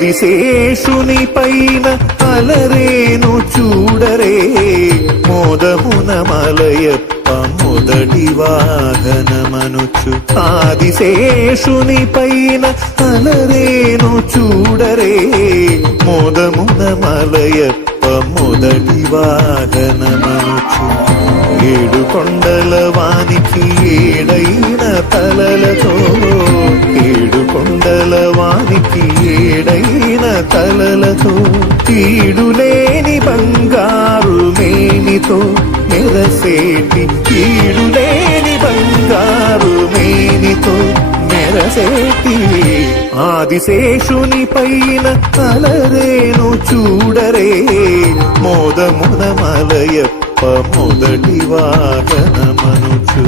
ఆదిశేషుని పైన అలరేను చూడరే మోదమున మలయప్ప మొదటి వాహనమనుచు. ఆదిశేషుని పైన అలరేను చూడరే మోదమున మలయప్ప మొదటి వాహనమనుచు. ఏడు కొండల వానికి ఏడైన తలలతో ఏడు కొండల వానికి ఏడైన తలలతో కీడులేని బంగారు మేనితో మెరసేటి కీడులేని బంగారు మేనితో మెరసేటి ఆదిశేషుని పైన అలరేను చూడరే మోదమున మలయప్ప మొదటి వాహనమనుచు.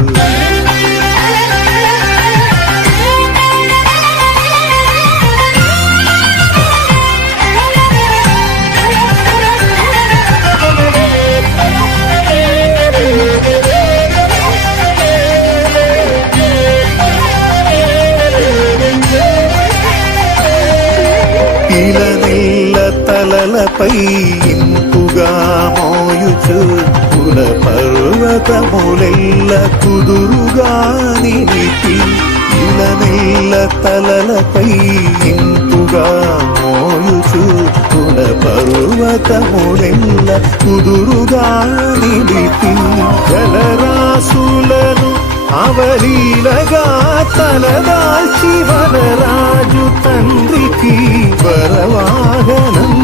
ఇలనెల్ల తలలపై ఇంపుగా మోయుచు కుల పర్వతములెల్ల కుదురుగా నిలిపి. ఇలనెల్ల తలలపై ఇంపుగా మోయుచు కుల పర్వతములెల్ల కుదురుగా నిలిపి. జలరాశులను అవలీలగా తలదాల్చి వనరాజు తండ్రికి వరవాహనమైన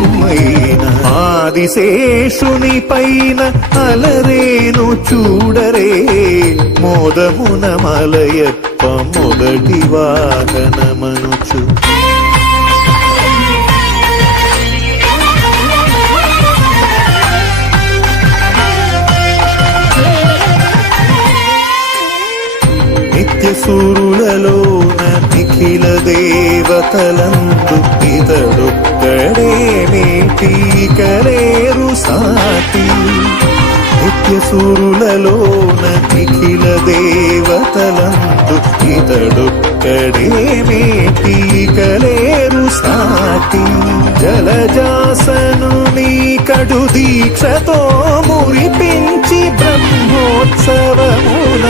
ఆదిశేషుని పైన అలరేను చూడరే మోదమున మలయప్ప మొదటి వాహనమనుచు. నిత్య సూరులలోన నిఖిల దేవతలందు ఇతడొక్కడే మేటీకలేరు సాటి. నిత్య సూరులలోన నిఖిల దేవతలందు ఇతడొక్కడే మేటీకలేరు సాటి. జలజాసను నీ కడు దీక్షతో మురిపించి బ్రహ్మోత్సవమున